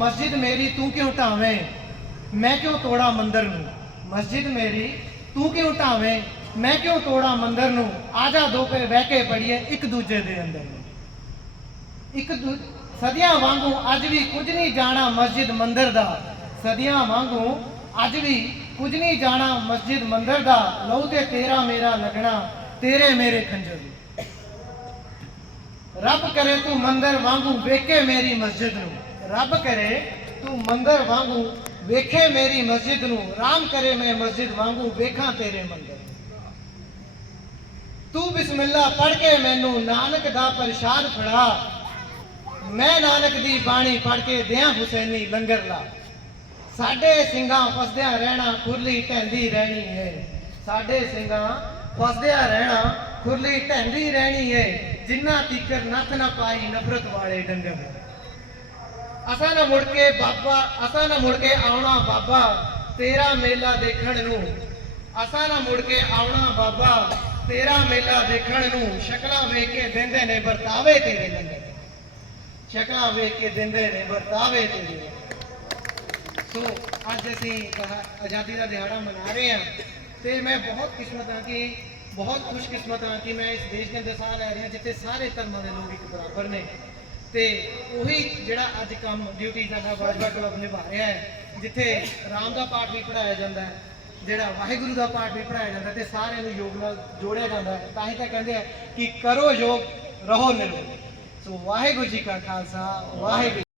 ਮਸਜਿਦ ਮੇਰੀ ਤੂੰ ਕਿਉਂ ਢਾਵੇਂ? ਮੈਂ ਕਿਉਂ ਤੋੜਾ ਮੰਦਰ ਨੂੰ? ਮਸਜਿਦ ਮੇਰੀ ਤੂੰ ਕਿਉਂ ਢਾਵੇਂ? ਮੈਂ ਕਿਉਂ ਤੋੜਾ ਮੰਦਰ ਨੂੰ? ਆਜਾ ਦੋ ਬਹਿ ਕੇ ਪੜੀਏ ਇੱਕ ਦੂਜੇ ਦੇ ਅੰਦਰ ਨੂੰ। ਇੱਕ ਸਦੀਆਂ ਵਾਂਗੂ ਅੱਜ ਵੀ ਕੁਝ ਨਹੀਂ ਜਾਣਾ ਮਸਜਿਦ ਮੰਦਰ ਦਾ। ਸਦੀਆਂ ਵਾਂਗੂ ਅੱਜ ਵੀ ਕੁਝ ਨਹੀਂ ਜਾਣਾ ਮਸਜਿਦ ਮੰਦਰ ਦਾ। ਲਹੂ ਤੇ ਤੇਰਾ ਮੇਰਾ ਲੱਗਣਾ, ਤੇਰੇ ਮੇਰੇ ਖੰਜਰ ਨੂੰ। ਰੱਬ ਕਰੇ ਤੂੰ ਮੰਦਰ ਵਾਂਗੂ ਵੇਖੇ ਮੇਰੀ ਮਸਜਿਦ ਨੂੰ। ਰੱਬ ਕਰੇ, ਤੂੰ ਮੰਦਰ ਵਾਂਗੂ ਵੇਖੇ ਮੇਰੀ ਮਸਜਿਦ ਨੂੰ, ਰਾਮ ਕਰੇ ਮੈਂ ਮਸਜਿਦ ਵਾਂਗੂ ਵੇਖਾਂ ਤੇਰੇ ਮੰਦਰ ਤੂੰ ਬਿਸਮਿਲ੍ਲਾ ਪੜ੍ਹ ਕੇ ਮੈਨੂੰ ਨਾਨਕ ਦਾ ਪ੍ਰਸ਼ਾਦ ਫੜਾ। ਮੈਂ ਨਾਨਕ ਦੀ ਬਾਣੀ ਪੜ੍ਹ ਕੇ ਦਿਆਂ ਹੁਸੈਨੀ ਲੰਗਰ ਲਾ। ਸਾਡੇ ਸਿੰਘਾਂ ਫਸਦਿਆਂ ਰਹਿਣਾ ਖੁਰਲੀ ਢਹਿੰਦੀ ਰਹਿਣੀ ਹੈ ਸਾਡੇ ਸਿੰਘਾਂ ਫਸਦਿਆਂ ਰਹਿਣਾ ਖੁਰਲੀ ਢਹਿੰਦੀ ਰਹਿਣੀ ਹੈ ਜਿੰਨਾ ਤੀਕਰ ਨੱਥ ਨਾ ਪਾਈ ਨਫ਼ਰਤ ਵਾਲੇ ਡੰਗਰ। ਅਸਾਂ ਨਾ ਮੁੜ ਕੇ ਬਾਬਾ, ਅਸਾਂ ਨਾ ਮੁੜ ਕੇ ਆਉਣਾ ਬਾਬਾ, ਤੇਰਾ ਮੇਲਾ ਦੇਖਣ ਨੂੰ। ਅਸਾਂ ਨਾ ਮੁੜ ਕੇ ਆਉਣਾ ਬਾਬਾ, ਤੇਰਾ ਮੇਲਾ ਦੇਖਣ ਨੂੰ। ਸ਼ਕਲਾਂ ਵੇਖ ਕੇ ਦਿੰਦੇ ਨੇ ਵਰਤਾਵੇ ਤੇਰੇ ਲੰਗਰ। ਸ਼ਕਲਾਂ ਵੇਖ ਕੇ ਦਿੰਦੇ ਨੇ ਵਰਤਾਵੇ ਤੇਰੇ ਸੋ, ਅੱਜ ਅਸੀਂ ਆਜ਼ਾਦੀ ਦਾ ਦਿਹਾੜਾ ਮਨਾ ਰਹੇ ਹਾਂ। ਤੇ ਮੈਂ ਬਹੁਤ ਕਿਸਮਤ ਹਾਂ ਕਿ, ਬਹੁਤ ਖੁਸ਼ਕਿਸਮਤ ਹਾਂ ਕਿ ਮੈਂ ਇਸ ਦੇਸ਼ ਦੇ ਅੰਦਰ ਸਾਹ ਲੈ ਰਿਹਾ ਜਿੱਥੇ ਸਾਰੇ ਧਰਮਾਂ ਦੇ ਲੋਕ ਇੱਕ ਬਰਾਬਰ ਨੇ। ਤੇ ਉਹੀ ਜਿਹੜਾ ਅੱਜ ਕੰਮ ਡਿਊਟੀ ਸਾਡਾ ਬਾਜਵਾ ਕਲੱਬ ਨਿਭਾ ਰਿਹਾ ਹੈ, ਜਿੱਥੇ ਰਾਮ ਦਾ ਪਾਠ ਵੀ ਪੜਾਇਆ ਜਾਂਦਾ ਹੈ, ਜਿਹੜਾ ਵਾਹਿਗੁਰੂ ਦਾ ਪਾਠ ਵੀ ਪੜਾਇਆ ਜਾਂਦਾ ਤੇ ਸਾਰਿਆਂ ਨੂੰ ਯੋਗ ਨਾਲ ਜੋੜਿਆ ਜਾਂਦਾ ਹੈ। ਤਾਂ ਹੀ ਤਾਂ ਕਹਿੰਦੇ ਆ ਕਿ ਕਰੋ ਯੋਗ, ਰਹੋ ਨਿਰੋਗ। ਸੋ ਵਾਹਿਗੁਰੂ ਜੀ ਕਾ ਖਾਲਸਾ, ਵਾਹਿਗੁਰੂ